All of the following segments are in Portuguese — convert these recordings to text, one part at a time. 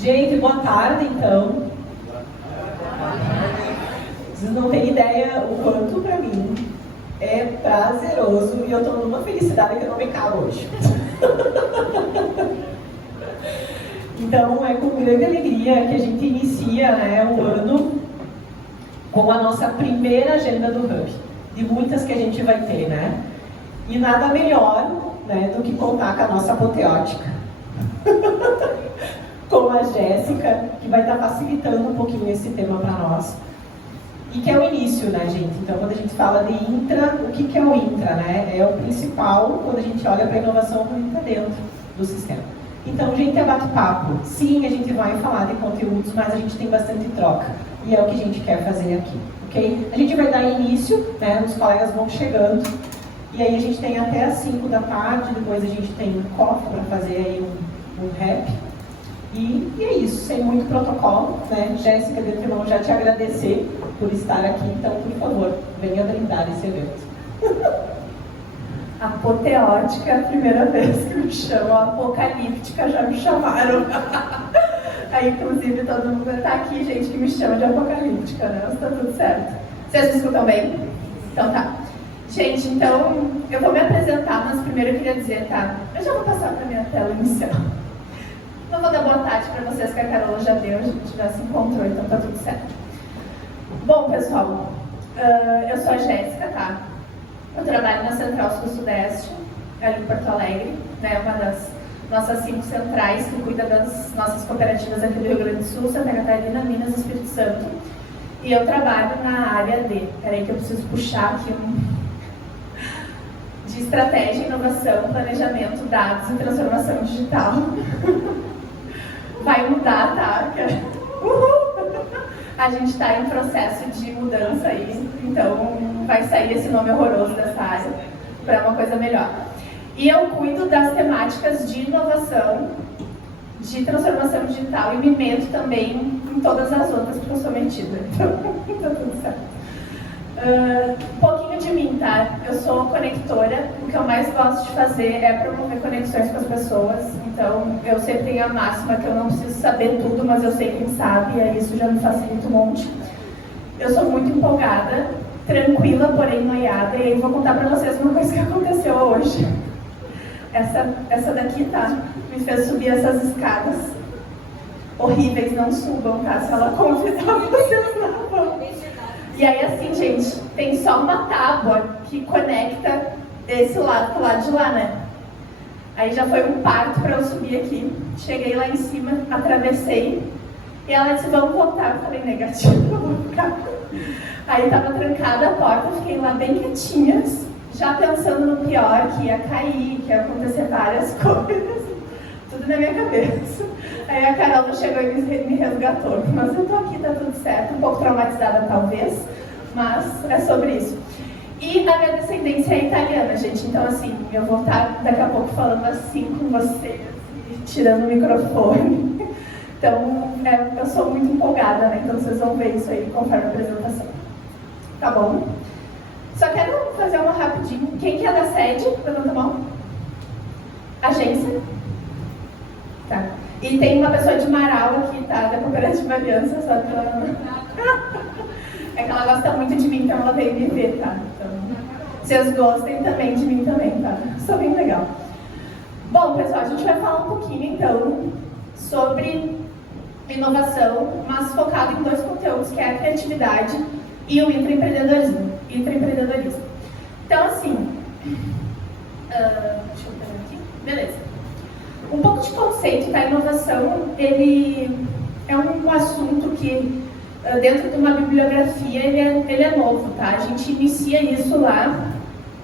Gente, boa tarde, então. Vocês não têm ideia o quanto pra mim é prazeroso e eu tô numa felicidade que eu não me cago hoje. Então, é com grande alegria que a gente inicia, né, o ano com a nossa primeira agenda do Hub, de muitas que a gente vai ter, né? E nada melhor, né, do que contar com a nossa apoteótica, com a Jéssica, que vai estar facilitando um pouquinho esse tema para nós. E que é o início, né, gente? Então, quando a gente fala de intra, o que é o intra, né? É o principal quando a gente olha para a inovação que está dentro do sistema. Então, gente, é bate-papo. Sim, a gente vai falar de conteúdos, mas a gente tem bastante troca. E é o que a gente quer fazer aqui, ok? A gente vai dar início, né? Os colegas vão chegando. E aí a gente tem até às 5 da tarde, depois a gente tem um coffee para fazer aí um rap. E é isso, sem muito protocolo, né? Jéssica, de antemão, já te agradecer por estar aqui. Então, por favor, venha brindar esse evento. Apoteótica é a primeira vez que me chamam, apocalíptica já me chamaram. Aí, inclusive, todo mundo está aqui, gente que me chama de apocalíptica, né? Mas tá tudo certo. Vocês me escutam bem? Então tá. Gente, então, eu vou me apresentar, mas primeiro eu queria dizer, tá? Eu já vou passar para minha tela inicial. Não vou dar boa tarde para vocês, que a Carola já deu, a gente já se encontrou, então tá tudo certo. Bom, pessoal, eu sou a Jéssica, tá? Eu trabalho na Central Sul-Sudeste, ali em Porto Alegre, né? Uma das nossas 5 centrais que cuida das nossas cooperativas aqui do Rio Grande do Sul, Santa Catarina, Minas e Espírito Santo. E eu trabalho na área de... Peraí que eu preciso puxar aqui de estratégia, inovação, planejamento, dados e transformação digital. Vai mudar, tá? A gente está em processo de mudança aí, então vai sair esse nome horroroso dessa área para uma coisa melhor. E eu cuido das temáticas de inovação, de transformação digital e me meto também em todas as outras, porque eu sou metida. Então, tá tudo certo. Um pouquinho de mim, tá? Eu sou conectora, o que eu mais gosto de fazer é promover conexões com as pessoas, então eu sempre tenho a máxima que eu não preciso saber tudo, mas eu sei quem sabe, e isso já me facilita um monte. Eu sou muito empolgada, tranquila, porém noiada, e aí vou contar pra vocês uma coisa que aconteceu hoje. Essa daqui, tá? Me fez subir essas escadas horríveis, não subam, tá? Se ela convidar vocês não vão. E aí, assim, gente, tem só uma tábua que conecta esse lado com o lado de lá, né? Aí já foi um parto para eu subir aqui. Cheguei lá em cima, atravessei. E ela disse, vamos voltar. Eu falei, negativo, eu vou ficar. Aí tava trancada a porta, fiquei lá bem quietinha, já pensando no pior, que ia cair, que ia acontecer várias coisas. Tudo na minha cabeça. Aí a Carol chegou e me resgatou. Mas eu tô aqui, tá tudo certo. Um pouco traumatizada, talvez, mas é sobre isso. E a minha descendência é italiana, gente. Então, assim, eu vou estar daqui a pouco falando assim com vocês, tirando o microfone. Então, eu sou muito empolgada, né? Então, vocês vão ver isso aí conforme a apresentação. Tá bom? Só quero fazer uma rapidinho. Quem que é da sede? Levanta a mão. Agência? Tá. E tem uma pessoa de Marau aqui, tá? Da Cooperativa Aliança, só que ela não... É que ela gosta muito de mim, então ela veio me ver, tá? Então, vocês gostem também de mim também, tá? Sou bem legal. Bom, pessoal, a gente vai falar um pouquinho, então, sobre inovação, mas focado em 2 conteúdos, que é a criatividade e o intraempreendedorismo. Então, assim... deixa eu pegar aqui. Beleza. Um pouco de conceito, tá? A inovação, ele é um assunto que, dentro de uma bibliografia, ele é novo, tá? A gente inicia isso lá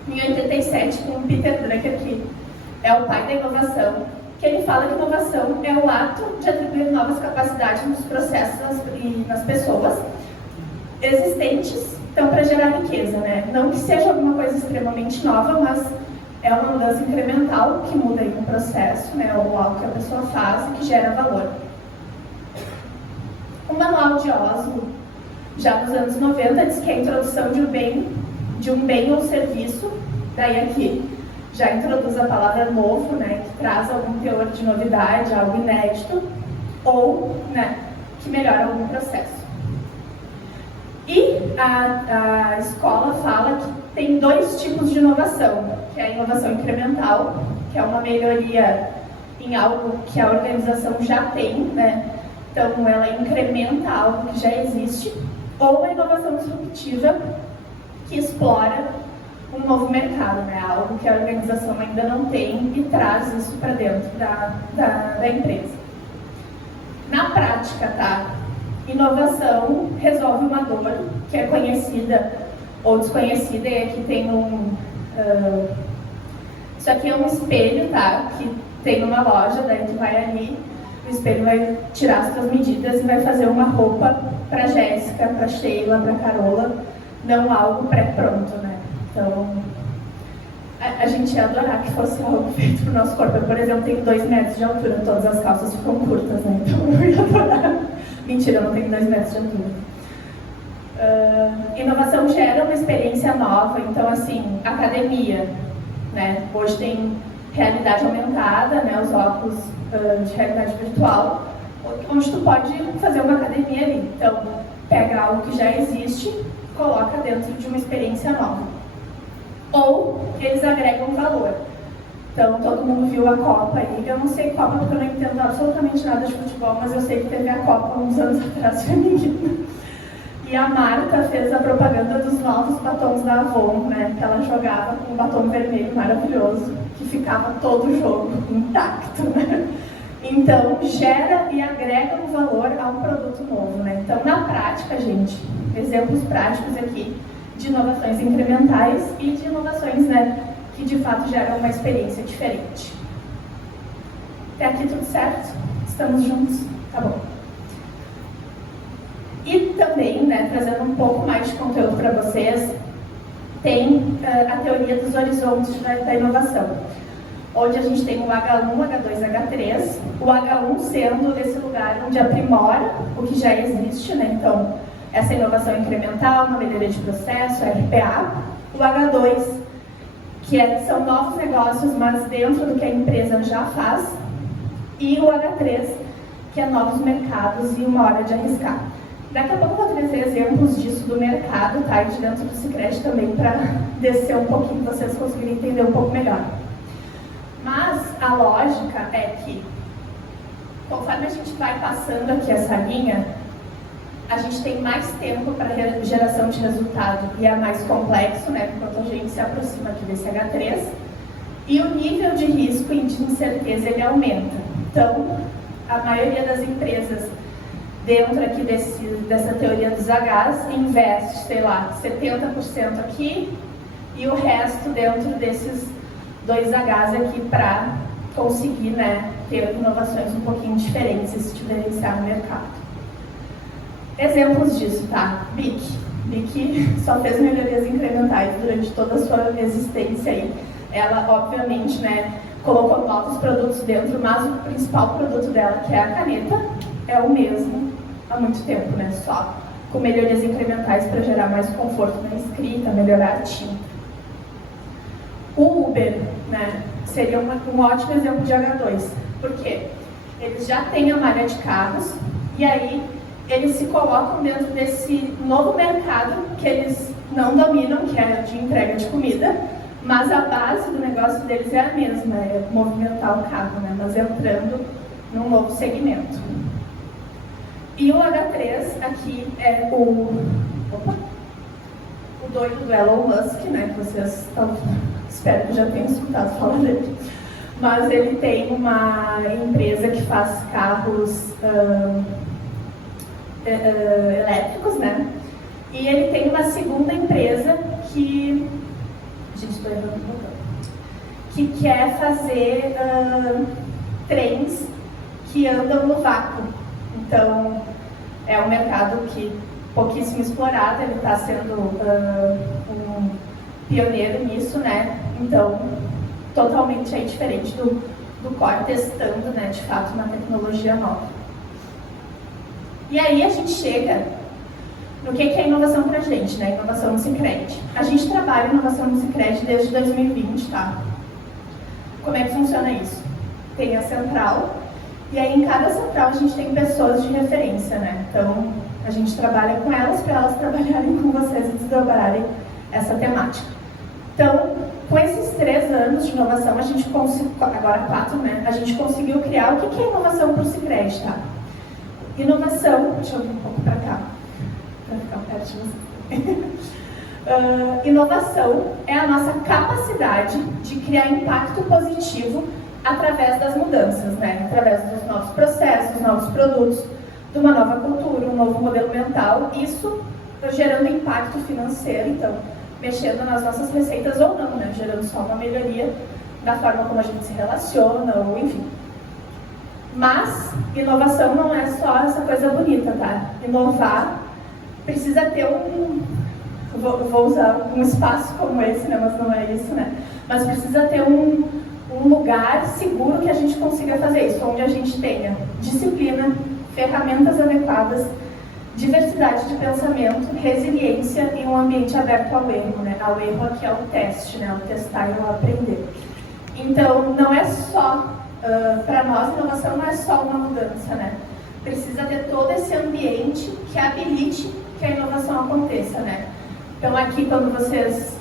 em 87 com o Peter Drucker, que é o pai da inovação, que ele fala que inovação é o ato de atribuir novas capacidades nos processos e nas pessoas existentes, então, para gerar riqueza, né? Não que seja alguma coisa extremamente nova, mas é uma mudança incremental que muda aí um processo, né, ou algo que a pessoa faz e que gera valor. O manual de Oslo, já nos anos 90, diz que a introdução de um bem ou serviço, daí aqui já introduz a palavra novo, né, que traz algum teor de novidade, algo inédito, ou, né, que melhora algum processo. E a escola fala que tem dois tipos de inovação, que é a inovação incremental, que é uma melhoria em algo que a organização já tem, né? Então ela incrementa algo que já existe, ou a inovação disruptiva, que explora um novo mercado, né? Algo que a organização ainda não tem e traz isso para dentro da empresa. Na prática, tá? Inovação resolve uma dor que é conhecida ou desconhecida, e aqui tem isso aqui é um espelho, tá? Que tem numa loja, daí tu vai ali, o espelho vai tirar as tuas medidas e vai fazer uma roupa para Jéssica, para Sheila, para Carola, não algo pré-pronto, né? Então, a gente ia adorar que fosse algo feito para o nosso corpo. Eu, por exemplo, tenho 2 metros de altura, todas as calças ficam curtas, né? Então eu ia adorar. Mentira, eu não tenho 2 metros de altura. Inovação gera uma experiência nova, então assim, academia, né? Hoje tem realidade aumentada, né? Os óculos de realidade virtual, onde tu pode fazer uma academia ali. Então, pega algo que já existe, coloca dentro de uma experiência nova. Ou eles agregam valor. Então, todo mundo viu a Copa aí. Eu não sei Copa porque eu não entendo absolutamente nada de futebol, mas eu sei que teve a Copa uns anos atrás feminina. E a Marta fez a propaganda dos novos batons da Avon, né? Que ela jogava com um batom vermelho maravilhoso, que ficava todo o jogo intacto, né? Então, gera e agrega um valor a um produto novo, né? Então, na prática, gente, exemplos práticos aqui de inovações incrementais e de inovações, né, que de fato geram uma experiência diferente. Até aqui tudo certo? Estamos juntos? Tá bom. E também, né, trazendo um pouco mais de conteúdo para vocês, tem a teoria dos horizontes da inovação, onde a gente tem o H1, H2, H3, o H1 sendo esse lugar onde aprimora o que já existe, né, então essa inovação incremental, uma melhoria de processo, RPA, o H2, que são novos negócios, mas dentro do que a empresa já faz, e o H3, que é novos mercados e uma hora de arriscar. Daqui a pouco eu vou trazer exemplos disso do mercado, tá? E de dentro do Sicredi também, para descer um pouquinho, vocês conseguirem entender um pouco melhor. Mas a lógica é que, conforme a gente vai passando aqui essa linha, a gente tem mais tempo para geração de resultado e é mais complexo, né? Enquanto a gente se aproxima aqui desse H3, e o nível de risco e de incerteza ele aumenta. Então, a maioria das empresas dentro aqui dessa teoria dos Hs, investe, sei lá, 70% aqui e o resto dentro desses 2 Hs aqui para conseguir, né, ter inovações um pouquinho diferentes e se diferenciar no mercado. Exemplos disso, tá? BIC. BIC só fez melhorias incrementais durante toda a sua existência aí. Ela, obviamente, né, colocou novos produtos dentro, mas o principal produto dela, que é a caneta, é o mesmo há muito tempo, né? Só com melhorias incrementais para gerar mais conforto na escrita, melhorar a tinta. O Uber, né, seria um ótimo exemplo de H2, porque eles já têm a malha de carros e aí eles se colocam dentro desse novo mercado que eles não dominam, que é de entrega de comida, mas a base do negócio deles é a mesma, é movimentar o carro, né, mas entrando num novo segmento. E o H3 aqui é o doido do Elon Musk, né, que vocês espero que já tenham escutado falar dele. Mas ele tem uma empresa que faz carros elétricos, né? E ele tem uma segunda empresa que... Gente, estou errando um botão. Que quer fazer trens que andam no vácuo. Então, é um mercado que pouquíssimo explorado, ele está sendo um pioneiro nisso, né? Então, totalmente aí diferente do core, testando, né, de fato, uma tecnologia nova. E aí a gente chega no que é inovação pra gente, né? Inovação no Sicredi. A gente trabalha inovação no Sicredi desde 2020, tá? Como é que funciona isso? Tem a central, E aí, em cada central, a gente tem pessoas de referência, né? Então, a gente trabalha com elas para elas trabalharem com vocês e desdobrarem essa temática. Então, com esses 3 anos de inovação, a gente conseguiu, agora 4, né? A gente conseguiu criar o que é inovação para o Sicredi, tá? Inovação, deixa eu vir um pouco para cá, para ficar perto de você. Inovação é a nossa capacidade de criar impacto positivo através das mudanças, né? Através dos novos processos, novos produtos, de uma nova cultura, um novo modelo mental, isso gerando impacto financeiro, então, mexendo nas nossas receitas ou não, né? Gerando só uma melhoria da forma como a gente se relaciona, ou enfim. Mas, inovação não é só essa coisa bonita, tá? Inovar precisa ter vou usar um espaço como esse, né? Mas não é isso, né? Mas precisa ter um lugar seguro que a gente consiga fazer isso, onde a gente tenha disciplina, ferramentas adequadas, diversidade de pensamento, resiliência e um ambiente aberto ao erro, né? Ao erro aqui é o teste, né? O testar e o aprender. Então, não é só, para nós, inovação não é só uma mudança, né? Precisa ter todo esse ambiente que habilite que a inovação aconteça, né? Então, aqui, quando vocês...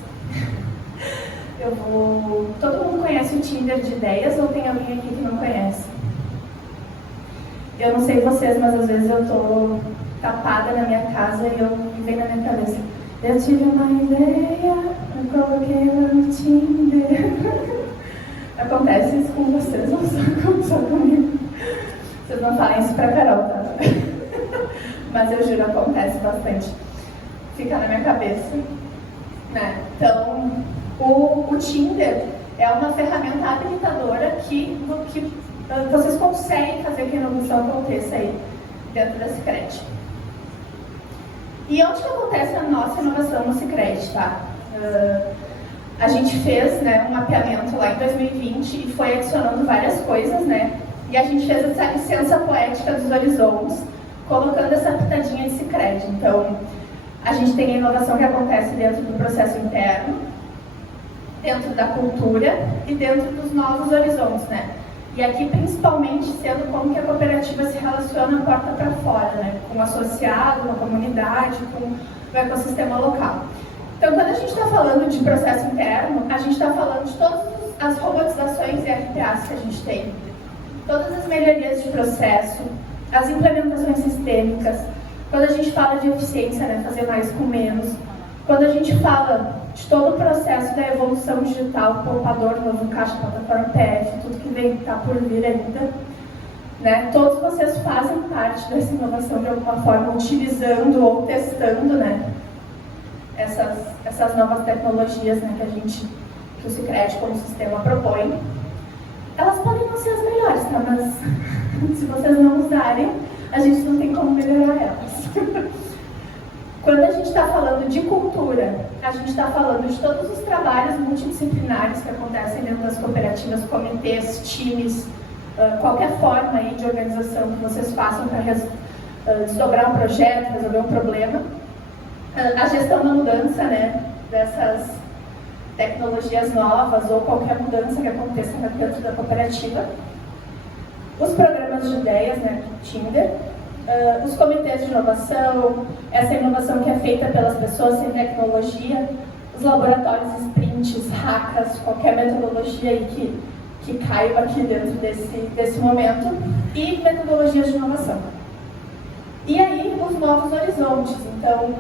Todo mundo conhece o Tinder de ideias ou tem alguém aqui que não conhece? Eu não sei vocês, mas às vezes eu tô tapada na minha casa e me vem na minha cabeça: eu tive uma ideia, eu coloquei no Tinder. Acontece isso com vocês, não só comigo. Vocês não falem isso pra Carol, tá? Mas eu juro, acontece bastante. Fica na minha cabeça, né? Então, o Tinder é uma ferramenta habilitadora que vocês conseguem fazer que a inovação aconteça aí dentro da Sicredi. E onde que acontece a nossa inovação no Sicredi, tá? A gente fez, né, um mapeamento lá em 2020 e foi adicionando várias coisas, né? E a gente fez essa licença poética dos horizontes, colocando essa pitadinha de Sicredi. Então, a gente tem a inovação que acontece dentro do processo interno, dentro da cultura e dentro dos novos horizontes, né? E aqui, principalmente, sendo como que a cooperativa se relaciona porta para fora, né? Com o associado, com a comunidade, com o ecossistema local. Então, quando a gente está falando de processo interno, a gente está falando de todas as robotizações e RPAs que a gente tem. Todas as melhorias de processo, as implementações sistêmicas. Quando a gente fala de eficiência, né? Fazer mais com menos. Quando a gente fala de todo o processo da evolução digital, poupador, novo caixa, plataforma PF, tudo que vem está por vir ainda, né? Todos vocês fazem parte dessa inovação de alguma forma, utilizando ou testando, né? Essas novas tecnologias, né? Que o Sicredi como sistema propõe. Elas podem não ser as melhores, tá? Mas se vocês não usarem, a gente não tem como melhorar elas. Quando a gente está falando de cultura, a gente está falando de todos os trabalhos multidisciplinares que acontecem dentro das cooperativas, comitês, times, qualquer forma aí de organização que vocês façam para desdobrar um projeto, resolver um problema. A gestão da mudança, né, dessas tecnologias novas ou qualquer mudança que aconteça dentro da cooperativa. Os programas de ideias, né, Tinder. Os comitês de inovação, essa inovação que é feita pelas pessoas sem tecnologia, os laboratórios sprints, hackas, qualquer metodologia aí que caiba aqui dentro desse momento, e metodologias de inovação. E aí, os novos horizontes, então,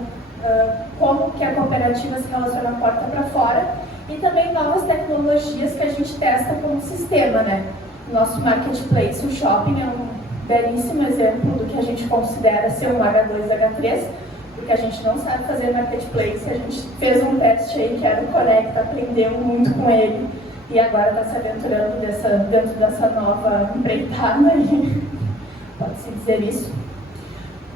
como que a cooperativa se relaciona porta para fora, e também novas tecnologias que a gente testa como sistema, né? Nosso marketplace, o shopping, é um belíssimo exemplo do que a gente considera ser um H2, H3, porque a gente não sabe fazer marketplace, a gente fez um teste aí que era o Conecta, aprendeu muito com ele e agora está se aventurando dentro dessa nova empreitada, pode-se dizer isso.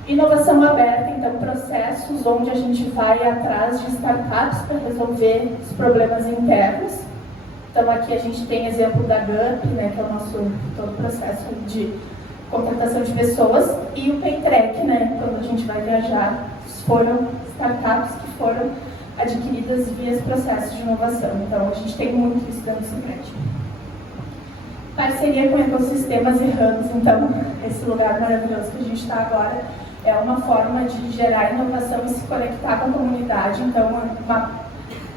Inovação aberta, então processos onde a gente vai atrás de startups para resolver os problemas internos. Então aqui a gente tem exemplo da GUP, né, que é o nosso todo o processo de contratação de pessoas, e o Paytrack, né, quando a gente vai viajar, foram startups que foram adquiridas via esse processo de inovação. Então, a gente tem muito isso dentro do Sicredi. parceria com ecossistemas e hubs. Então, esse lugar maravilhoso que a gente está agora é uma forma de gerar inovação e se conectar com a comunidade. Então,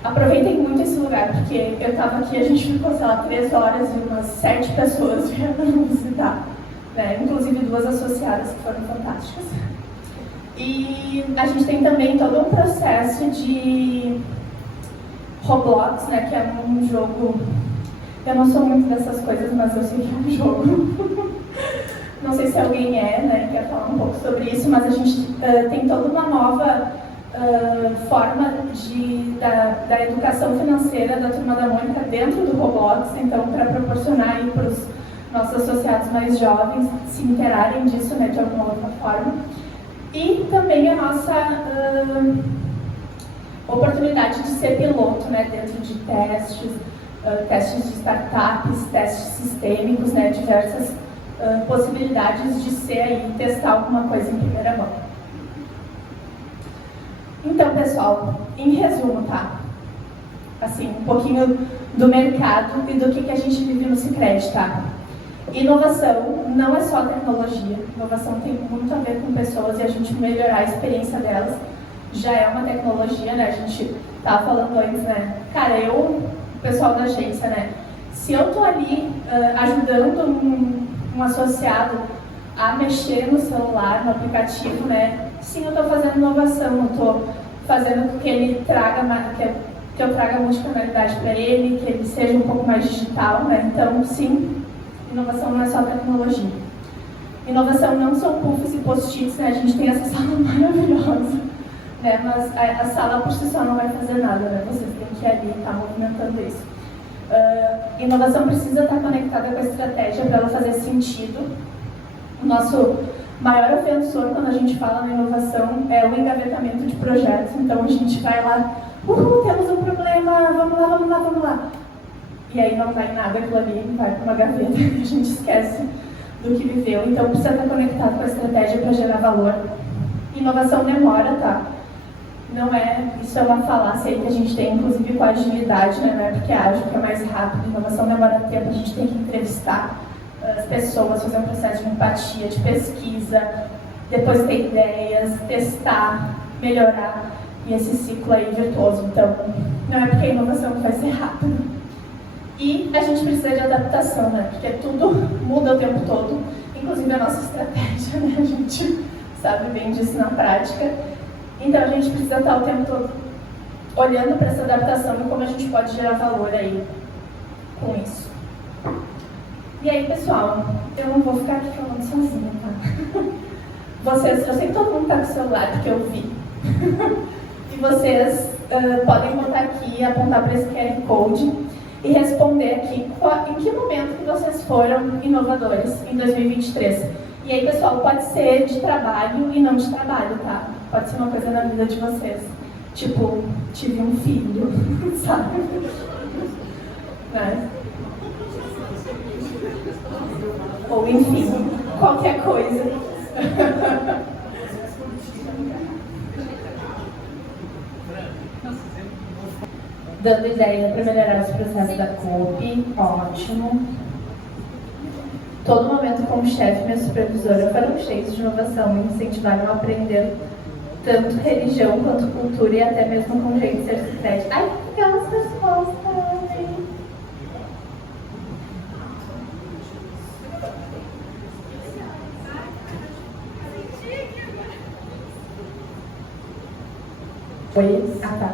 aproveitem muito esse lugar, porque eu estava aqui, a gente ficou, sei lá, 3 horas e umas 7 pessoas vieram nos visitar, né? Inclusive 2 associadas que foram fantásticas. E a gente tem também todo um processo de Roblox, né, que é um jogo. Eu não sou muito dessas coisas, mas eu sei que é um jogo. Não sei se alguém né, quer falar um pouco sobre isso, mas a gente tem toda uma nova forma da educação financeira da Turma da Mônica dentro do Roblox, então para proporcionar para os nossos associados mais jovens se interarem disso, né, de alguma outra forma. E também a nossa oportunidade de ser piloto, né, dentro de testes de startups, testes sistêmicos, né, diversas possibilidades de ser aí, testar alguma coisa em primeira mão. Então, pessoal, em resumo, tá? Assim, um pouquinho do mercado e do que a gente vive no Sicredi, tá? Inovação não é só tecnologia. Inovação tem muito a ver com pessoas e a gente melhorar a experiência delas já é uma tecnologia, né? A gente estava falando antes, né? Cara, o pessoal da agência, né? Se eu tô ali ajudando um associado a mexer no celular, no aplicativo, né? Sim, eu estou fazendo inovação, eu estou fazendo com que ele traga, que eu traga multicanalidade para ele, que ele seja um pouco mais digital, né? Então, sim, inovação não é só tecnologia. Inovação não são puffs e post-its, né? A gente tem essa sala maravilhosa, né? Mas a sala por si só não vai fazer nada, né? Vocês têm que ir ali estar movimentando isso. Inovação precisa estar conectada com a estratégia para ela fazer sentido. O nosso maior ofensor quando a gente fala na inovação é o engavetamento de projetos. Então a gente vai lá, temos um problema, vamos lá. E aí não vai nada, aquilo ali vai para uma gaveta e a gente esquece do que viveu. Então precisa estar conectado com a estratégia para gerar valor. Inovação demora, tá? Não é, isso é uma falácia aí que a gente tem, inclusive com a agilidade, né? Não é porque é ágil que é mais rápido. Inovação demora tempo, a gente tem que entrevistar as pessoas, fazer um processo de empatia, de pesquisa, depois ter ideias, testar, melhorar, e esse ciclo aí virtuoso. Então, não é porque a inovação vai ser rápida. E a gente precisa de adaptação, né? Porque tudo muda o tempo todo, inclusive a nossa estratégia, né? A gente sabe bem disso na prática. Então, a gente precisa estar o tempo todo olhando para essa adaptação e como a gente pode gerar valor aí com isso. E aí, pessoal, eu não vou ficar aqui falando sozinha, tá? Vocês, eu sei que todo mundo está com o celular, porque eu vi. E vocês podem botar aqui, apontar para esse QR Code e responder aqui em que momento que vocês foram inovadores em 2023. E aí, pessoal, pode ser de trabalho e não de trabalho, tá? Pode ser uma coisa na vida de vocês. Tipo, tive um filho, sabe? Né? Ou enfim, qualquer coisa. Dando ideia para melhorar os processos da COP, ótimo. Todo momento como chefe e minha supervisora foram cheios de inovação e incentivaram a aprender tanto religião quanto cultura e até mesmo com jeito de ser Sicredi. Ai, que aquelas respostas! Oi? Ah, tá.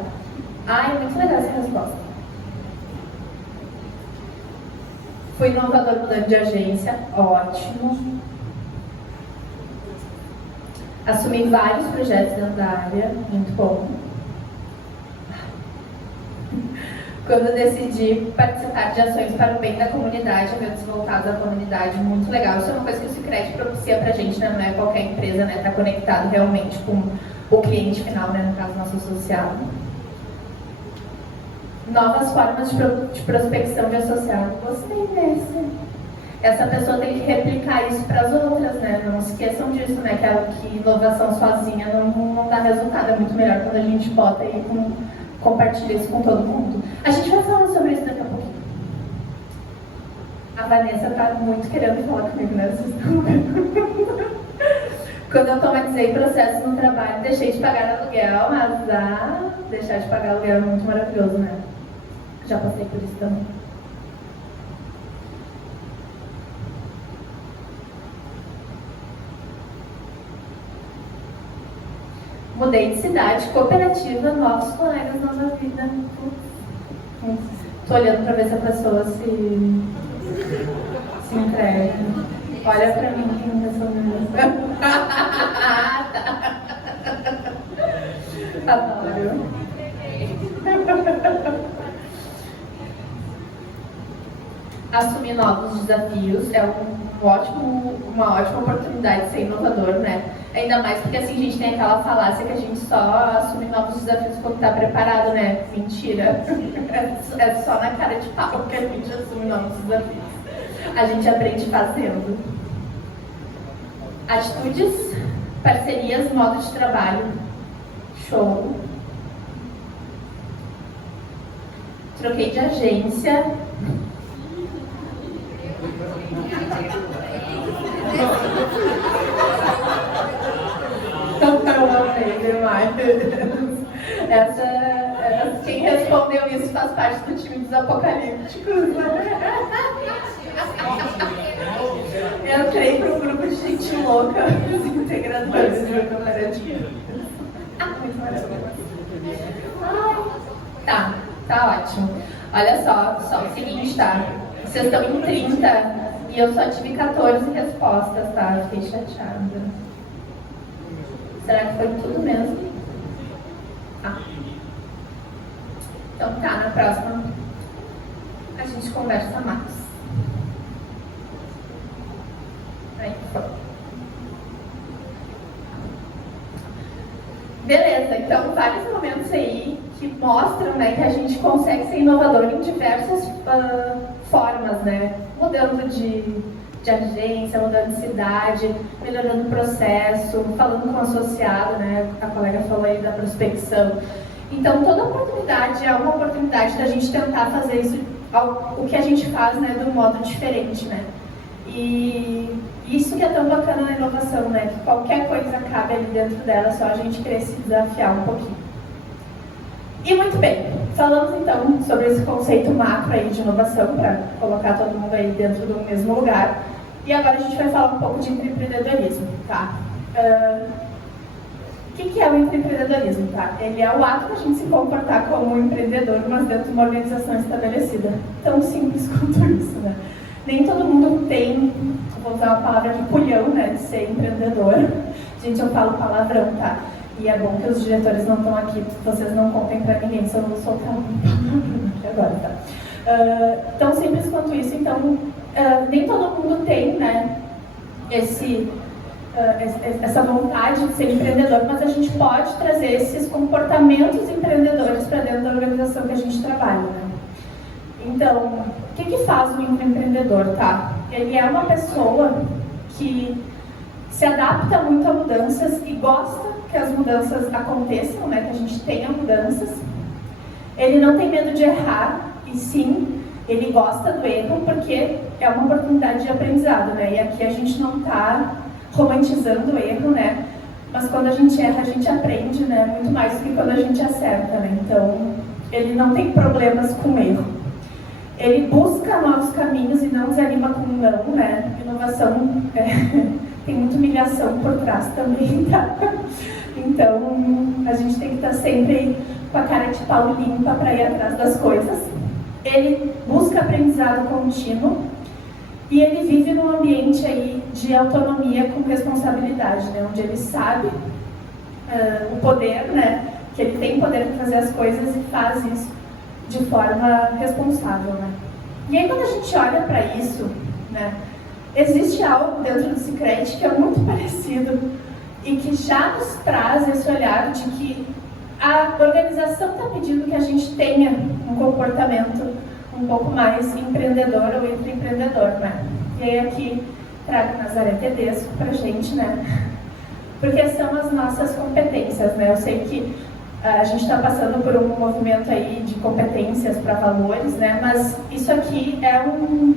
Ai, muito legal essa resposta. Fui inovador mudando de agência, ótimo. Assumi vários projetos dentro da área, muito bom. Quando eu decidi participar de ações para o bem da comunidade, eventos voltados à comunidade, muito legal. Isso é uma coisa que o Sicredi propicia pra gente, né? Não é qualquer empresa, né? Tá conectado realmente com o cliente final, né? No caso, nosso associado. Novas formas de prospecção de associado. Gostei desse. Essa pessoa tem que replicar isso para as outras, né? Não esqueçam disso, né? Que inovação sozinha não dá resultado. É muito melhor quando a gente bota e compartilha isso com todo mundo. A gente vai falar sobre isso daqui a pouquinho. A Vanessa tá muito querendo falar comigo, né? Vocês estão vendo? Quando eu automatizei processos no trabalho, deixei de pagar aluguel, mas deixar de pagar aluguel é muito maravilhoso, né? Já passei por isso também. Mudei de cidade, cooperativa, novos colegas, nova vida. Tô olhando pra ver se a pessoa se entrega. Olha pra mim quem tá falando. Adoro. Assumir novos desafios é uma ótima oportunidade de ser inovador, né? Ainda mais porque assim a gente tem aquela falácia que a gente só assume novos desafios quando está preparado, né? Mentira. É só na cara de pau que a gente assume novos desafios. A gente aprende fazendo. Atitudes, parcerias, modo de trabalho. Show. Troquei de agência. Eu amei demais. Quem respondeu isso faz parte do time dos apocalípticos. Eu entrei para um grupo de gente louca, os integradores de cooperativa. Muito maravilhoso. Tá ótimo. Olha só o seguinte, tá? Vocês estão em 30 e eu só tive 14 respostas, tá? Fiquei chateada. Será que foi tudo mesmo? Então tá, na próxima a gente conversa mais. Aí foi. Beleza, então vários momentos aí que mostram, né, que a gente consegue ser inovador em diversas formas, né? Mudando de agência, mudando de cidade, melhorando o processo, falando com o associado, né? A colega falou aí da prospecção. Então, toda oportunidade é uma oportunidade da gente tentar fazer isso, o que a gente faz, né, de um modo diferente, né? E isso que é tão bacana na inovação, né? Que qualquer coisa cabe ali dentro dela, só a gente querer se desafiar um pouquinho. E muito bem, falamos então sobre esse conceito macro aí de inovação, para colocar todo mundo aí dentro do mesmo lugar. E agora a gente vai falar um pouco de empreendedorismo, tá? O que é o empreendedorismo, tá? Ele é o ato da gente se comportar como um empreendedor, mas dentro de uma organização estabelecida. Tão simples quanto isso, né? Nem todo mundo tem, vou usar uma palavra de culhão, né, de ser empreendedor. Gente, eu falo palavrão, tá? E é bom que os diretores não estão aqui, vocês não contem pra ninguém se eu não soltar um palavrão aqui agora, tá? Tão simples quanto isso, então, nem todo mundo tem, né, essa vontade de ser empreendedor, mas a gente pode trazer esses comportamentos empreendedores para dentro da organização que a gente trabalha, né? Então, o que faz um empreendedor, tá? Ele é uma pessoa que se adapta muito a mudanças e gosta que as mudanças aconteçam, né? Que a gente tenha mudanças. Ele não tem medo de errar, e sim, ele gosta do erro porque é uma oportunidade de aprendizado, né? E aqui a gente não está romantizando o erro, né? Mas quando a gente erra, a gente aprende, né? Muito mais do que quando a gente acerta, né? Então, ele não tem problemas com o erro. Ele busca novos caminhos e não desanima com um não, né? Inovação tem muita humilhação por trás também, tá? Então, a gente tem que estar sempre com a cara de pau limpa para ir atrás das coisas. Ele busca aprendizado contínuo e ele vive num ambiente aí de autonomia com responsabilidade, né? Onde ele sabe o poder, né? Que ele tem poder para fazer as coisas e faz isso de forma responsável, né? E aí quando a gente olha para isso, né? Existe algo dentro do Sicredi que é muito parecido e que já nos traz esse olhar de que a organização está pedindo que a gente tenha um comportamento um pouco mais empreendedor ou empreendedor, né? E aí aqui trago Nazaré Tedesco pra gente, né? Porque são as nossas competências, né? Eu sei que A gente está passando por um movimento aí de competências para valores, né? Mas isso aqui é um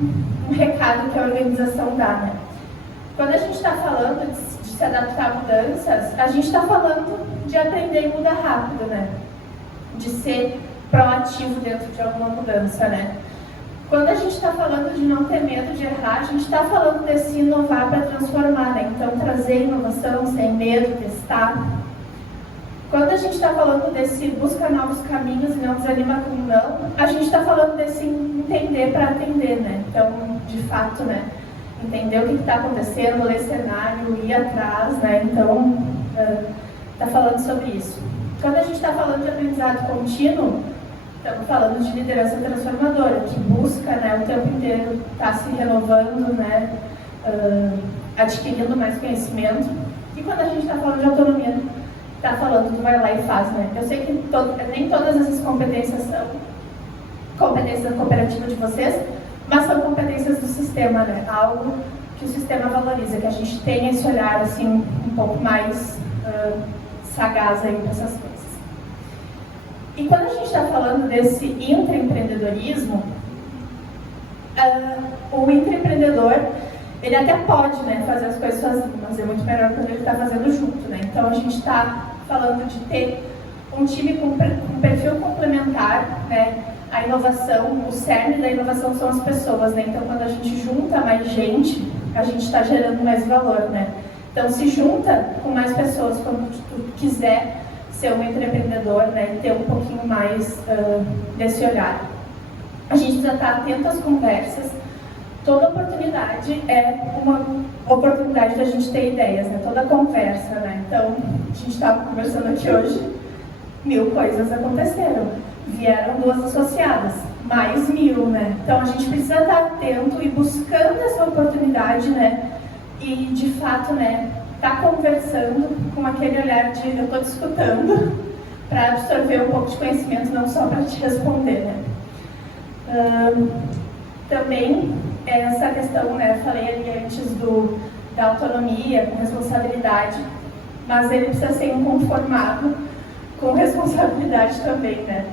recado que a organização dá, né? Quando a gente está falando de se adaptar a mudanças, a gente está falando de aprender e mudar rápido, né? De ser proativo dentro de alguma mudança, né? Quando a gente está falando de não ter medo de errar, a gente está falando de se inovar para transformar, né? Então, trazer inovação sem medo, testar. Quando a gente está falando desse busca novos caminhos e não desanima com não, a gente está falando desse entender para atender, né? Então, de fato, né? Entender o que está acontecendo, ler cenário, ir atrás, né? Então, está falando sobre isso. Quando a gente está falando de aprendizado contínuo, estamos falando de liderança transformadora, que busca, né, o tempo inteiro estar se renovando, né, adquirindo mais conhecimento. E quando a gente está falando de autonomia, está falando do vai lá e faz, né? Eu sei que nem todas essas competências são competências da cooperativa de vocês, mas são competências do sistema, né? Algo que o sistema valoriza, que a gente tenha esse olhar assim um pouco mais sagaz aí para essas coisas. E quando a gente está falando desse intraempreendedorismo, o intraempreendedor, ele até pode, né, fazer as coisas sozinho, mas é muito melhor quando ele está fazendo junto, né? Então a gente está falando de ter um time com perfil complementar, né? A inovação, o cerne da inovação são as pessoas, né? Então quando a gente junta mais gente, a gente está gerando mais valor, né? Então se junta com mais pessoas quando tu quiser ser um empreendedor, né? E ter um pouquinho mais desse olhar. A gente precisa estar atento às conversas. Toda oportunidade é uma oportunidade da gente ter ideias, né? Toda conversa, né? Então, a gente estava conversando aqui hoje, 1000 coisas aconteceram. Vieram 2 associadas, mais 1000, né? Então, a gente precisa estar atento e buscando essa oportunidade, né? E, de fato, né? Tá conversando com aquele olhar de eu estou te escutando para absorver um pouco de conhecimento, não só para te responder, né? Também essa questão, né, falei ali antes da autonomia, com responsabilidade, mas ele precisa ser inconformado com responsabilidade também, né?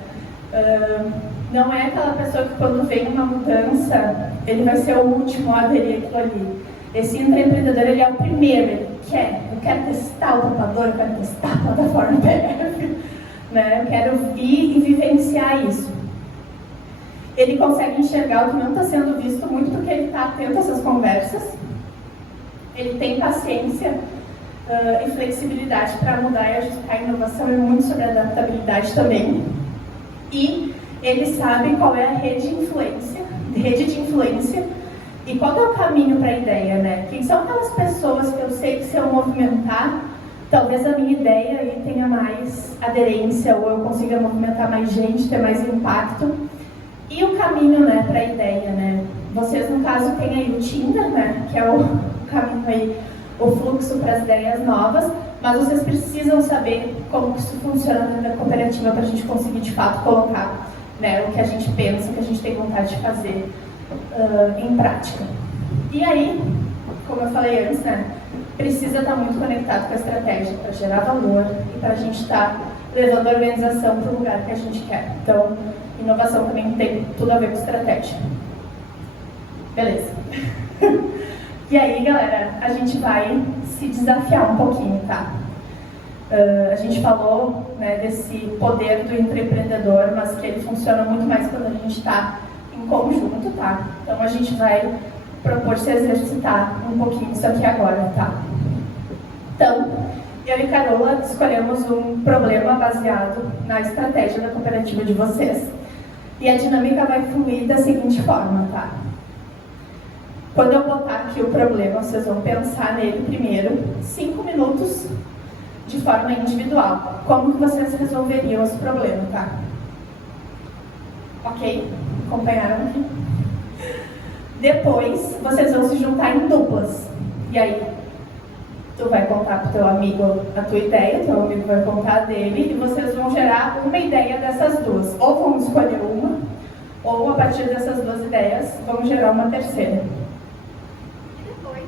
Não é aquela pessoa que quando vem uma mudança, ele vai ser o último a aderir aquilo ali. Esse empreendedor, ele é o primeiro, eu quero testar o computador, eu quero testar a plataforma PF, né? Eu quero vir e vivenciar isso. Ele consegue enxergar o que não está sendo visto muito porque ele está atento a essas conversas. Ele tem paciência e flexibilidade para mudar e ajustar a inovação, e muito sobre adaptabilidade também. E ele sabe qual é a rede de influência e qual é o caminho para a ideia, né? Quem são aquelas pessoas que eu sei que se eu movimentar, talvez a minha ideia aí tenha mais aderência, ou eu consiga movimentar mais gente, ter mais impacto. E o caminho, né, para a ideia, né? Vocês, no caso, têm aí o Tinder, né, que é o caminho aí, o fluxo para as ideias novas, mas vocês precisam saber como que isso funciona dentro da cooperativa para a gente conseguir, de fato, colocar, né, o que a gente pensa, o que a gente tem vontade de fazer em prática. E aí, como eu falei antes, né, precisa estar muito conectado com a estratégia para gerar valor e para a gente estar levando a organização para o lugar que a gente quer. Então, inovação também tem tudo a ver com estratégia. Beleza. E aí, galera, a gente vai se desafiar um pouquinho, tá? A gente falou, né, desse poder do empreendedor, mas que ele funciona muito mais quando a gente está em conjunto, tá? Então, a gente vai propor se exercitar um pouquinho isso aqui agora, tá? Então, eu e Carola escolhemos um problema baseado na estratégia da cooperativa de vocês. E a dinâmica vai fluir da seguinte forma, tá? Quando eu botar aqui o problema, vocês vão pensar nele primeiro, 5 minutos, de forma individual. Como que vocês resolveriam esse problema, tá? Ok? Acompanharam aqui? Depois, vocês vão se juntar em duplas. E aí, tu vai contar pro teu amigo a tua ideia, teu amigo vai contar a dele, e vocês vão gerar uma ideia dessas duas. Ou vão escolher uma, ou a partir dessas 2 ideias, vão gerar uma terceira. E depois?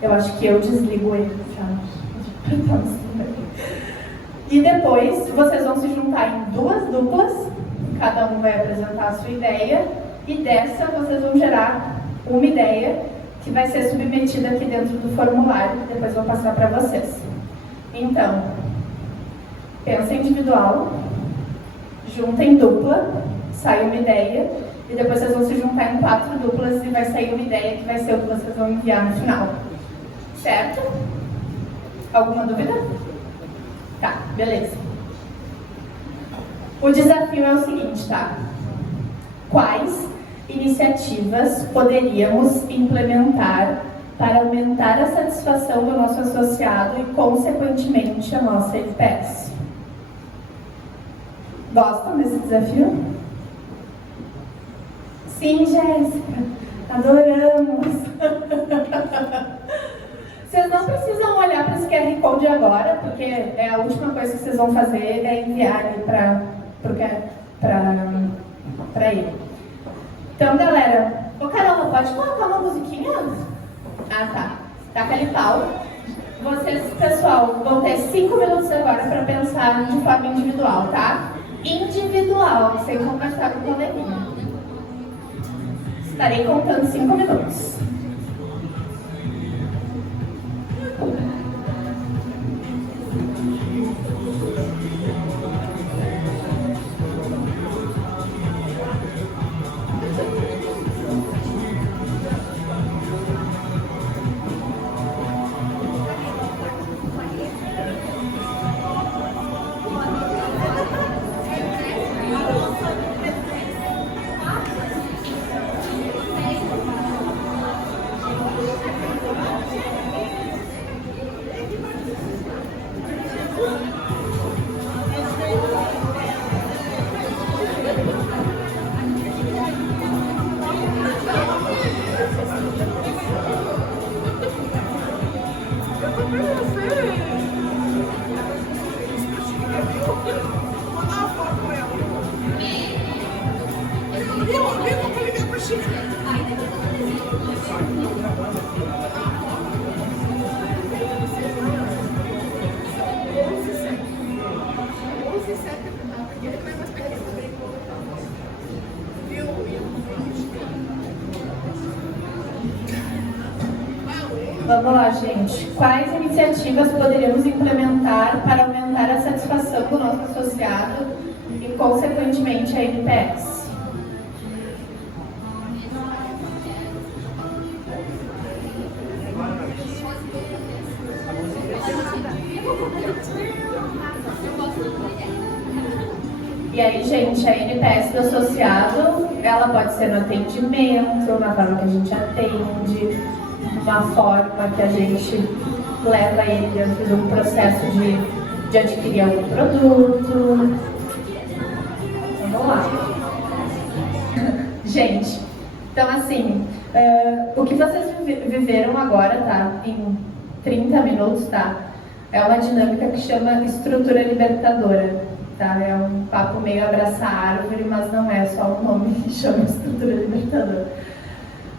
Eu acho que eu desligo ele, sabe? E depois vocês vão se juntar em 2 duplas, cada um vai apresentar a sua ideia, e dessa vocês vão gerar uma ideia que vai ser submetida aqui dentro do formulário, que depois vou passar para vocês. Então, pensa individual, junta em dupla, sai uma ideia, e depois vocês vão se juntar em 4 duplas e vai sair uma ideia que vai ser o que vocês vão enviar no final. Certo? Alguma dúvida? Tá, beleza. O desafio é o seguinte, tá? Quais iniciativas poderíamos implementar para aumentar a satisfação do nosso associado e, consequentemente, a nossa NPS? Gostam desse desafio? Sim, Jéssica, adoramos! Vocês não precisam olhar para esse QR Code agora, porque a última coisa que vocês vão fazer é enviar ele para ele. Então, galera, ô Carola, pode colocar uma musiquinha? Ah, tá. Taca ali pau. Vocês, pessoal, vão ter 5 minutos agora para pensar de forma individual, tá? Individual, sem conversar com o coleguinha. Estarei contando 5 minutos. Vamos lá, gente. Quais iniciativas poderíamos implementar para aumentar a satisfação do nosso associado e, consequentemente, a NPS? E aí, gente, a NPS do associado, ela pode ser no atendimento, na forma que a gente atende, uma forma que a gente leva ele dentro de um processo de adquirir algum produto. Vamos lá. Gente, então assim, o que vocês viveram agora, tá? Em 30 minutos, tá? É uma dinâmica que chama estrutura libertadora, tá? É um papo meio abraça-árvore, mas não é só o nome que chama estrutura libertadora.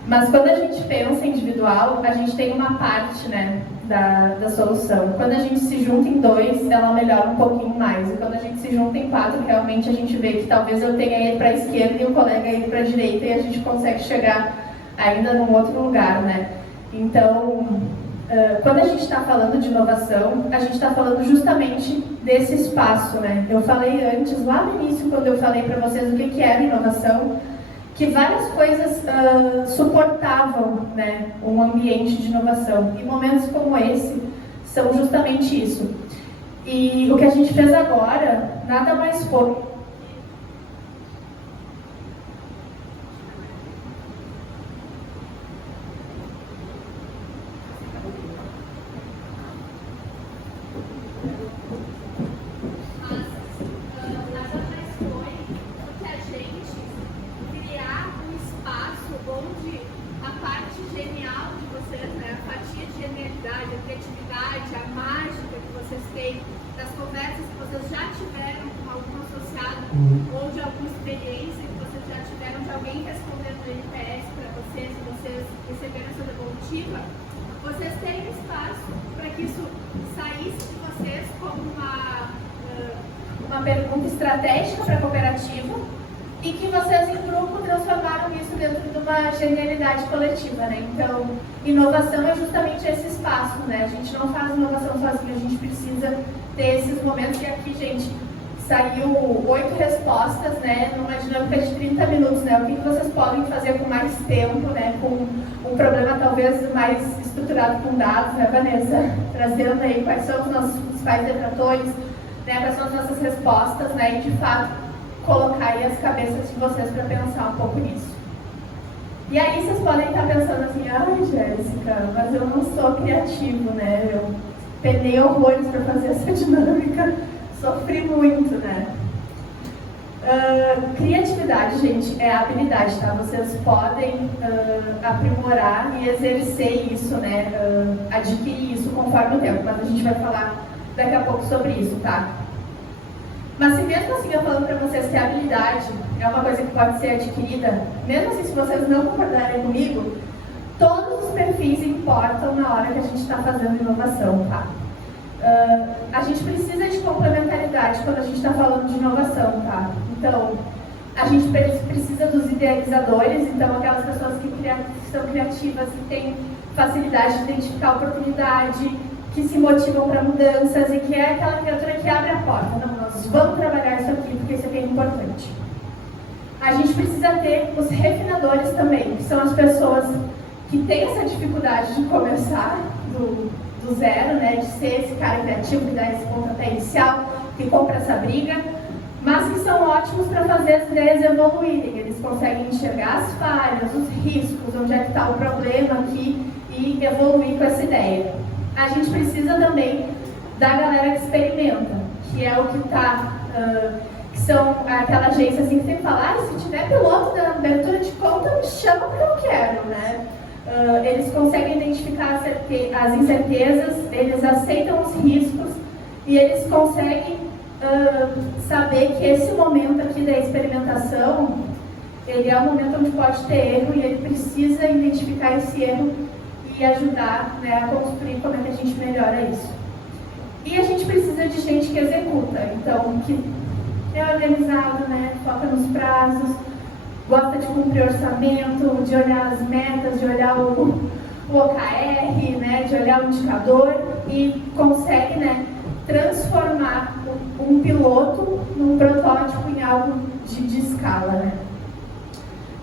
Mas quando a gente pensa individual, a gente tem uma parte, né, da solução. Quando a gente se junta em 2, ela melhora um pouquinho mais. E quando a gente se junta em 4, realmente a gente vê que talvez eu tenha ido para a esquerda e o colega ir para a direita e a gente consegue chegar ainda num outro lugar, né? Então, quando a gente está falando de inovação, a gente está falando justamente desse espaço, né? Eu falei antes, lá no início, quando eu falei para vocês o que era inovação, que várias coisas suportavam, né, um ambiente de inovação. E momentos como esse são justamente isso. E o que a gente fez agora, nada mais foi... ou de alguma experiência que vocês já tiveram de alguém respondendo no NPS para vocês, e vocês receberam essa devolutiva, vocês terem espaço para que isso saísse de vocês como uma pergunta estratégica para a cooperativa e que vocês em grupo transformaram isso dentro de uma genialidade coletiva, né? Então, inovação é justamente esse espaço, né? A gente não faz inovação sozinho, a gente precisa ter esses momentos. E aqui, gente, saiu 8 respostas, né? Numa dinâmica de 30 minutos, né? O que vocês podem fazer com mais tempo, né? Com um problema talvez mais estruturado com dados, né, Vanessa? Trazendo aí quais são os nossos principais detratores, né? Quais são as nossas respostas, né? E de fato colocar aí as cabeças de vocês para pensar um pouco nisso. E aí vocês podem estar pensando assim, ai Jéssica, mas eu não sou criativo, né? Eu penei horrores para fazer essa dinâmica, sofri muito, né? Criatividade, gente, é habilidade, tá? Vocês podem aprimorar e exercer isso, né? Adquirir isso conforme o tempo, mas a gente vai falar daqui a pouco sobre isso, tá? Mas se mesmo assim eu falando para vocês que a habilidade é uma coisa que pode ser adquirida, mesmo assim se vocês não concordarem comigo, todos os perfis importam na hora que a gente está fazendo inovação, tá? A gente precisa de complementaridade quando a gente está falando de inovação, tá? Então, a gente precisa dos idealizadores, então aquelas pessoas que são criativas, que têm facilidade de identificar oportunidade, que se motivam para mudanças e que é aquela criatura que abre a porta. Não, nós vamos trabalhar isso aqui porque isso aqui é importante. A gente precisa ter os refinadores também, que são as pessoas que têm essa dificuldade de começar do zero, né, de ser esse cara criativo, que dá esse pontapé inicial, que compra essa briga, mas que são ótimos para fazer as ideias evoluírem. Eles conseguem enxergar as falhas, os riscos, onde é que está o problema aqui e evoluir com essa ideia. A gente precisa também da galera que experimenta, que é o que está, que são aquela agência assim que sempre fala, se tiver piloto da abertura de conta, me chama porque eu quero, né? Eles conseguem identificar as incertezas, eles aceitam os riscos e eles conseguem saber que esse momento aqui da experimentação, ele é um momento onde pode ter erro e ele precisa identificar esse erro e ajudar, né, a construir como é que a gente melhora isso. E a gente precisa de gente que executa, então, que é organizado, né, foca nos prazos, gosta de cumprir orçamento, de olhar as metas, de olhar o OKR, né, de olhar o indicador e consegue, né, transformar um piloto num protótipo em algo de escala, né.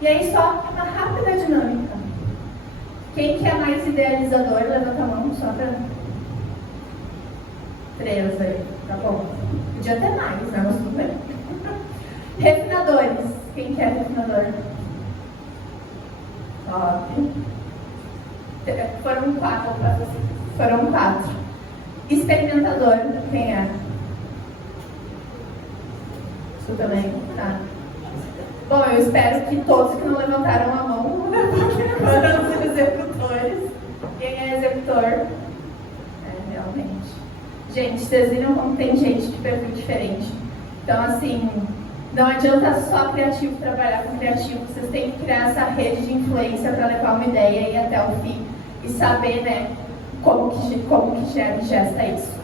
E aí só uma rápida dinâmica. Quem que é mais idealizador? Levanta a mão só para 3 aí, tá bom? Podia ter mais, né? Mas tudo bem. Refinadores. Quem que é refinador? Top. Foram 4. Foram 4. Experimentador. Quem é? Isso também? Tá. Bom, eu espero que todos que não levantaram a mão vão levantar agora os executores. Quem é executor? Realmente. Gente, vocês viram como tem gente de perfil diferente. Então, assim, não adianta só criativo trabalhar com criativo. Vocês têm que criar essa rede de influência para levar uma ideia e ir até o fim. E saber, né, como que gesta isso.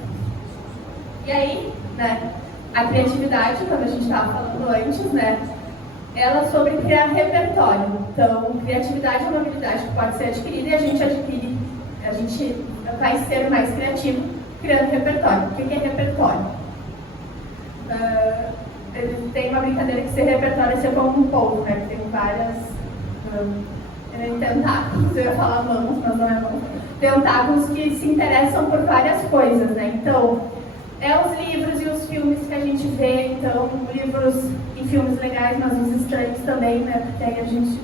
E aí, né, a criatividade, como a gente estava falando antes, né, ela é sobre criar repertório. Então, criatividade é uma habilidade que pode ser adquirida e a gente vai ser mais criativo criando repertório. O que é repertório? Tem uma brincadeira que ser repertório é ser como um polvo, né? Que tem várias tentáculos, eu ia falar mãos, mas não é mão. Tentáculos que se interessam por várias coisas, né? Então, os livros e os filmes que a gente vê, então, livros e filmes legais, mas os estranhos também, né? Porque aí a gente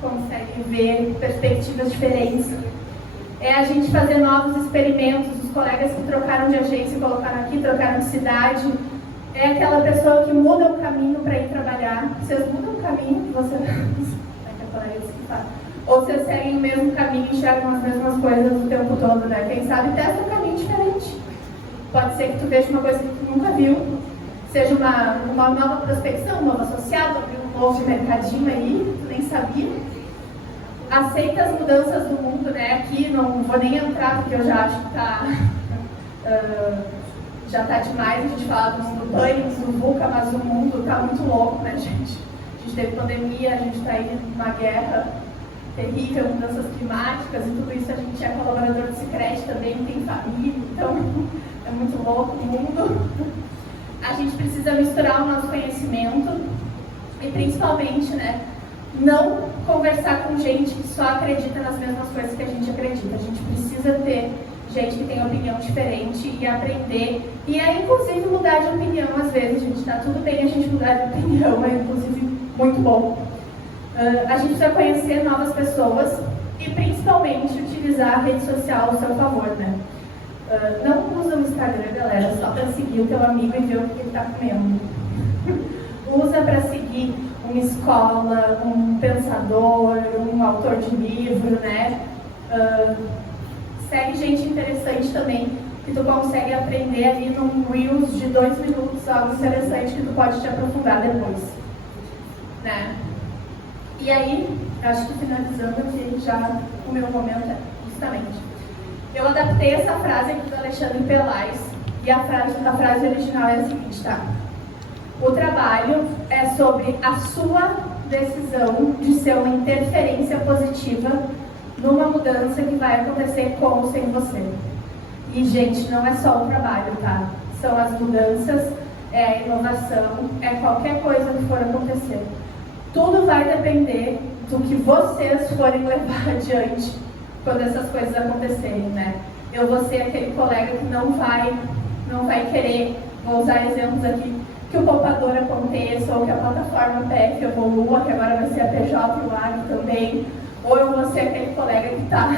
consegue ver perspectivas diferentes. É a gente fazer novos experimentos, os colegas que trocaram de agência e colocaram aqui, trocaram de cidade. É aquela pessoa que muda o caminho para ir trabalhar. Vocês mudam o caminho que você... Ou vocês seguem o mesmo caminho e enxergam as mesmas coisas o tempo todo, né? Quem sabe testa um caminho diferente. Pode ser que tu veja uma coisa que tu nunca viu, seja uma nova prospecção, um novo associado, um novo mercadinho aí, tu nem sabia. Aceita as mudanças do mundo, né? Aqui não vou nem entrar, porque eu já acho que já tá demais a gente falar do mundo pânico, do VUCA, mas o mundo tá muito louco, né, gente? A gente teve pandemia, a gente tá aí numa guerra terrível, mudanças climáticas e tudo isso. A gente é colaborador do Sicredi também, tem família, então é muito louco o mundo. A gente precisa misturar o nosso conhecimento e principalmente, né, não conversar com gente que só acredita nas mesmas coisas que a gente acredita. A gente precisa ter gente que tem opinião diferente e aprender. E é inclusive mudar de opinião às vezes, gente. Tá tudo bem a gente mudar de opinião, é inclusive muito bom. A gente precisa conhecer novas pessoas e principalmente utilizar a rede social ao seu favor, né? Não usa o Instagram, galera, só para seguir o teu amigo e ver o que ele está comendo. Usa para seguir uma escola, um pensador, um autor de livro, né? Segue gente interessante também, que tu consegue aprender ali num Reels de 2 minutos, algo interessante que tu pode te aprofundar depois, né? E aí, acho que finalizando aqui já o meu momento é justamente. Eu adaptei essa frase aqui do Alexandre Pelais e a frase original é a seguinte, tá? O trabalho é sobre a sua decisão de ser uma interferência positiva numa mudança que vai acontecer com ou sem você. E, gente, não é só o trabalho, tá? São as mudanças, é a inovação, é qualquer coisa que for acontecer. Tudo vai depender do que vocês forem levar adiante quando essas coisas acontecerem, né? Eu vou ser aquele colega que não vai querer, vou usar exemplos aqui, que o poupador aconteça, ou que a plataforma PEC evolua, que agora vai ser a PJ e o AG também, ou eu vou ser aquele colega que está...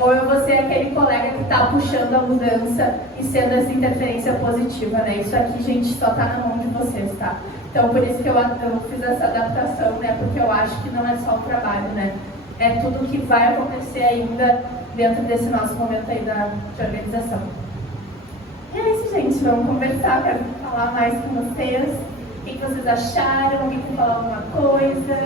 ou eu vou ser aquele colega que está puxando a mudança e sendo essa interferência positiva, né? Isso aqui, gente, só está na mão de vocês, tá? Então, por isso que eu fiz essa adaptação, né? Porque eu acho que não é só o trabalho, né? É tudo que vai acontecer ainda dentro desse nosso momento aí de organização. E é isso, gente. Vamos conversar, quero falar mais com vocês. O que vocês acharam? Alguém quer falar alguma coisa?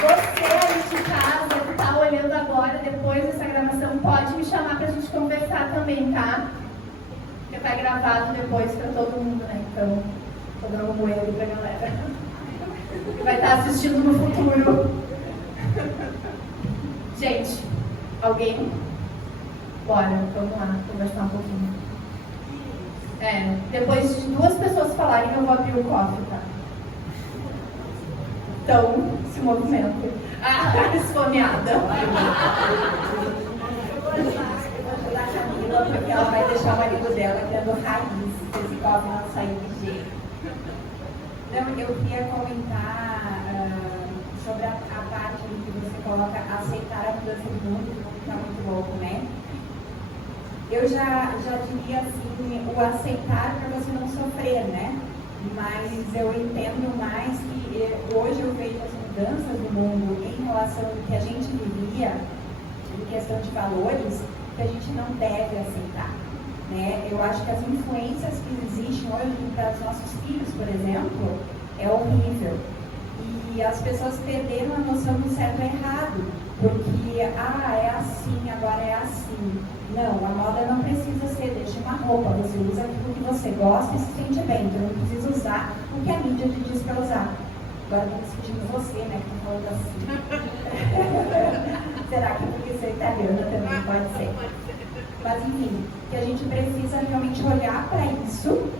Você aí de casa que está olhando agora, depois dessa gravação, pode me chamar para a gente conversar também, tá? Porque vai gravado depois para todo mundo, né? Então, tô dando um oi ali pra galera. Que vai estar assistindo no futuro. Gente, alguém? Bora, vamos lá, conversar um pouquinho. Depois de 2 pessoas falarem, eu vou abrir o cofre, tá? Então, se movimentem. Esfomeada. Porque ela vai deixar o marido dela criando raiz, esse cofre não sair de jeito. Não, eu queria comentar sobre a parte em que você coloca aceitar a mudança do mundo, que está muito louco, né? Eu já diria assim, o aceitar para você não sofrer, né? Mas eu entendo mais que hoje eu vejo as mudanças do mundo em relação ao que a gente vivia, em questão de valores, que a gente não deve aceitar, né? Eu acho que as influências que existem hoje para os nossos filhos, por exemplo, é horrível. E as pessoas perderam a noção do certo e errado, porque, é assim, agora é assim. Não, a moda não precisa ser, deixa uma roupa, você usa aquilo que você gosta e se sente bem, então não precisa usar o que a mídia te diz para usar. Agora eu estou discutindo você, né, que está falando assim. Será que porque ser italiana também pode ser? Mas enfim, que a gente precisa realmente olhar para isso,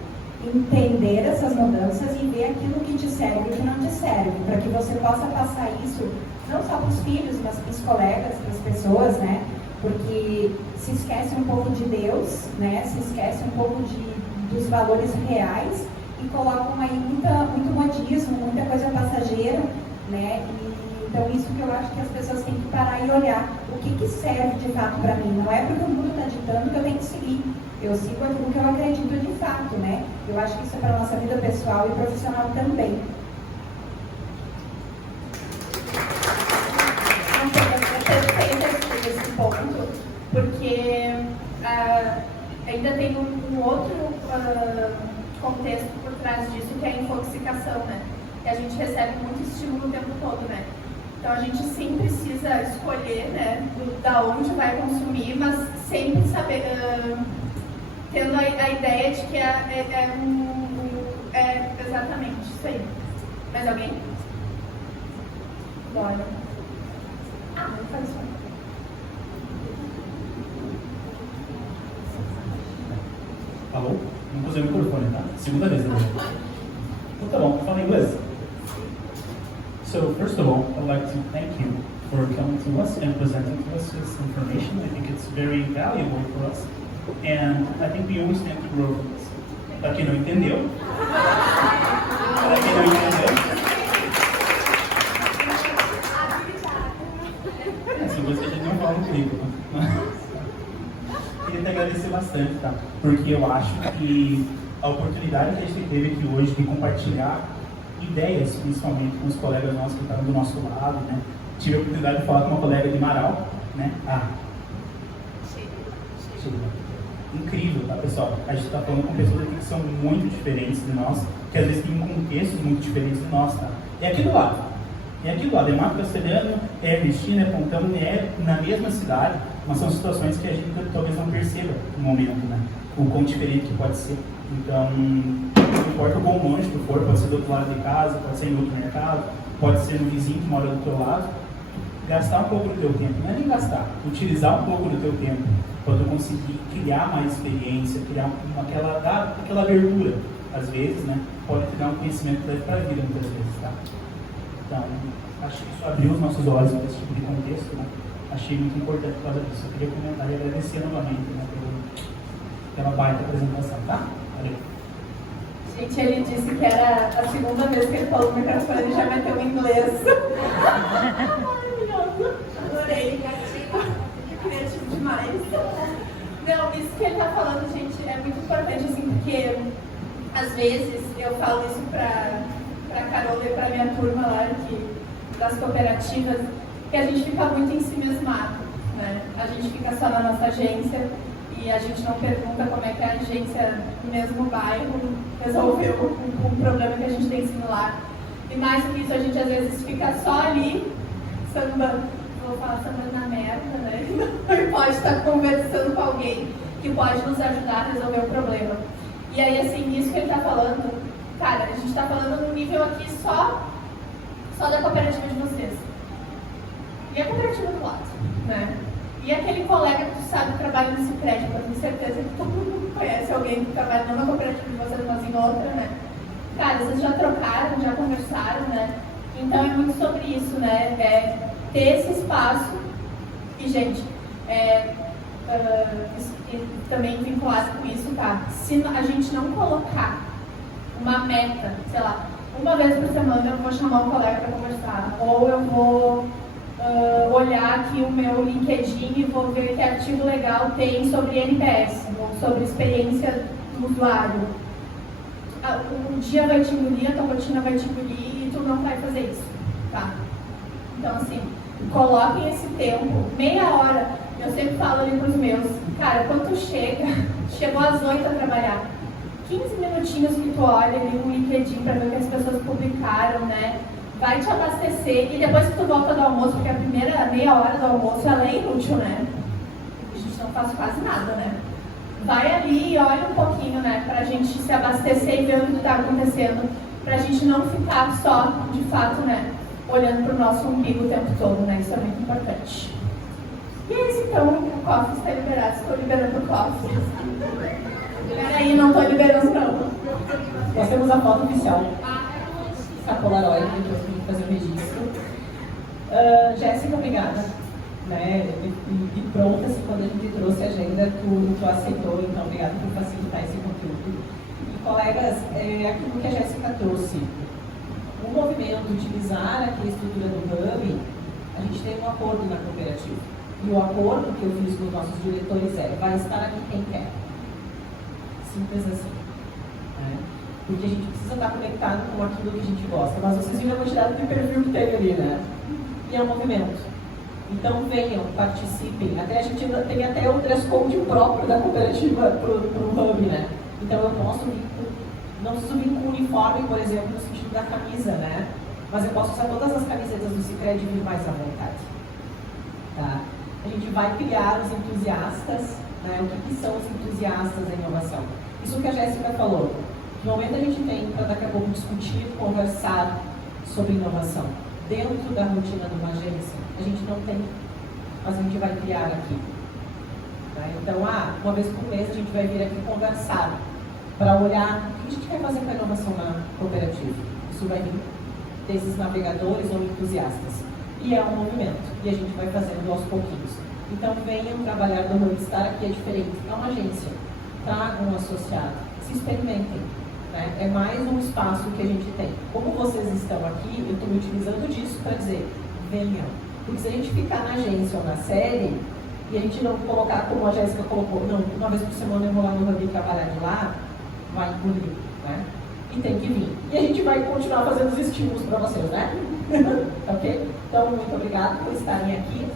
entender essas mudanças e ver aquilo que te serve e o que não te serve, para que você possa passar isso não só para os filhos, mas para os colegas, para as pessoas, né? Porque se esquece um pouco de Deus, né? Se esquece um pouco dos valores reais e colocam aí muito modismo, muita coisa passageira, né? Então, isso que eu acho que as pessoas têm que parar e olhar o que serve de fato para mim. Não é porque o mundo está ditando que eu tenho que seguir. Eu sigo aquilo que eu acredito de fato, né? Eu acho que isso é para a nossa vida pessoal e profissional também. É esse ponto, porque ainda tem um outro contexto por trás disso, que é a infoxicação, né? E a gente recebe muito estímulo o tempo todo, né? Então a gente sim precisa escolher, né, da onde vai consumir, mas sempre saber, tendo a ideia de que é exatamente isso aí. Mais alguém? Bora. Não faz isso. Alô? Não usei o microfone, tá? Segunda vez, tá? Então tá bom, fala inglês. So, first of all, I'd like to thank you for coming to us and presenting to us this information. I think it's very valuable for us, and I think we always stand to grow from this. Para quem não entendeu, se você já não fala comigo, queria te agradecer bastante, tá? Porque eu acho que a oportunidade que a gente teve aqui hoje de compartilhar ideias, principalmente com os colegas nossos que estavam do nosso lado, né? Tive a oportunidade de falar com uma colega de Marau, né? Incrível, tá, pessoal? A gente está falando com pessoas aqui que são muito diferentes de nós, que às vezes têm contextos muito diferentes de nós, tá? É aqui do lado. É Mato Castelhano, é Ernestina, é Pontão, é na mesma cidade, mas são situações que a gente talvez não perceba no momento, né? O quão diferente que pode ser. Então, não importa o quão longe tu for, pode ser do outro lado de casa, pode ser em outro mercado, pode ser no vizinho que mora do teu lado, gastar um pouco do teu tempo, não é nem gastar, utilizar um pouco do teu tempo para tu conseguir criar mais experiência, dar aquela abertura, às vezes, né, pode te dar um conhecimento para a vida muitas vezes, tá? Então, acho que isso abriu os nossos olhos para esse tipo de contexto, né? Achei muito importante por causa disso. Eu queria comentar e agradecer novamente, né, pela baita apresentação, tá? Valeu. Gente, ele disse que era a segunda vez que ele falou no microfone, ele já meteu em inglês. Maravilhoso. Adorei. Criativo demais. Não, isso que ele tá falando, gente, é muito importante, assim, porque às vezes eu falo isso pra Carol e pra minha turma lá das cooperativas, que a gente fica muito em si mesmado, né? A gente fica só na nossa agência e a gente não pergunta como é que a agência no mesmo bairro resolveu um problema que a gente tem similar. E mais do que isso, a gente às vezes fica só ali, vou falar sambando na merda, né? E pode estar conversando com alguém que pode nos ajudar a resolver o problema. E aí, assim, isso que ele está falando, cara, a gente está falando no nível aqui só da cooperativa de vocês. E a cooperativa do lado, né? E aquele colega que tu sabe que trabalha nesse prédio, eu tenho certeza que todo mundo conhece alguém que trabalha numa cooperativa de vocês, mas em outra, né? Cara, vocês já trocaram, já conversaram, né? Então é muito sobre isso, né? É ter esse espaço e, gente, também vinculado com isso, tá? Se a gente não colocar uma meta, sei lá, uma vez por semana eu vou chamar um colega para conversar, ou eu vou olhar aqui o meu LinkedIn e vou ver que artigo legal tem sobre NPS, ou sobre experiência do usuário. O dia vai te engolir, a tua rotina vai te engolir e tu não vai fazer isso, tá? Então, assim, coloquem esse tempo, meia hora. Eu sempre falo ali pros meus, cara, quando tu chegou às 8 a trabalhar, 15 minutinhos que tu olha ali no LinkedIn para ver o que as pessoas publicaram, né? Vai te abastecer e depois que tu volta do almoço, porque a primeira meia hora do almoço ela é inútil, né? A gente não faz quase nada, né? Vai ali e olha um pouquinho, né? Pra gente se abastecer e ver o que está acontecendo, pra gente não ficar só, de fato, né? Olhando pro nosso umbigo o tempo todo, né? Isso é muito importante. E é isso então, o cofre está liberado, estou liberando o cofre. Peraí, não estou liberando não. Nós temos a foto oficial. A Polaroid, que eu fui fazer o registro. Jéssica, obrigada. Né? E pronta, assim, quando a gente trouxe a agenda, tu aceitou, então obrigada por facilitar esse conteúdo. E colegas, aquilo que a Jéssica trouxe, o movimento de utilizar aqui a estrutura do Hub, a gente tem um acordo na cooperativa. E o acordo que eu fiz com os nossos diretores vai estar aqui quem quer. Simples assim. Né? Porque a gente precisa estar conectado com aquilo que a gente gosta. Mas vocês viram a quantidade de perfil que tem ali, né? E é um movimento. Então venham, participem. A gente tem até o dress code próprio da cooperativa para o Hub, né? Então eu posso vir com não preciso vir com uniforme, por exemplo, no sentido da camisa, né? Mas eu posso usar todas as camisetas do Sicredi e vir mais à vontade. Tá? A gente vai criar os entusiastas, né? O que são os entusiastas da inovação? Isso que a Jéssica falou. No momento a gente tem para daqui a pouco discutir, conversar sobre inovação. Dentro da rotina de uma agência, a gente não tem, mas a gente vai criar aqui. Tá? Então, uma vez por mês a gente vai vir aqui conversar para olhar o que a gente quer fazer com a inovação na cooperativa. Isso vai vir desses navegadores ou entusiastas. E é um movimento, e a gente vai fazendo aos pouquinhos. Então, venham trabalhar do Roadstar, aqui é diferente. É uma agência. Tragam um associado. Se experimentem. Né? É mais um espaço que a gente tem. Como vocês estão aqui, eu estou me utilizando disso para dizer, venham. Porque se a gente ficar na agência ou na série, e a gente não colocar como a Jéssica colocou, não, uma vez por semana eu vou lá no Ruby trabalhar de lá, vai engolir, né? E tem que vir. E a gente vai continuar fazendo os estímulos para vocês, né? Ok? Então, muito obrigada por estarem aqui.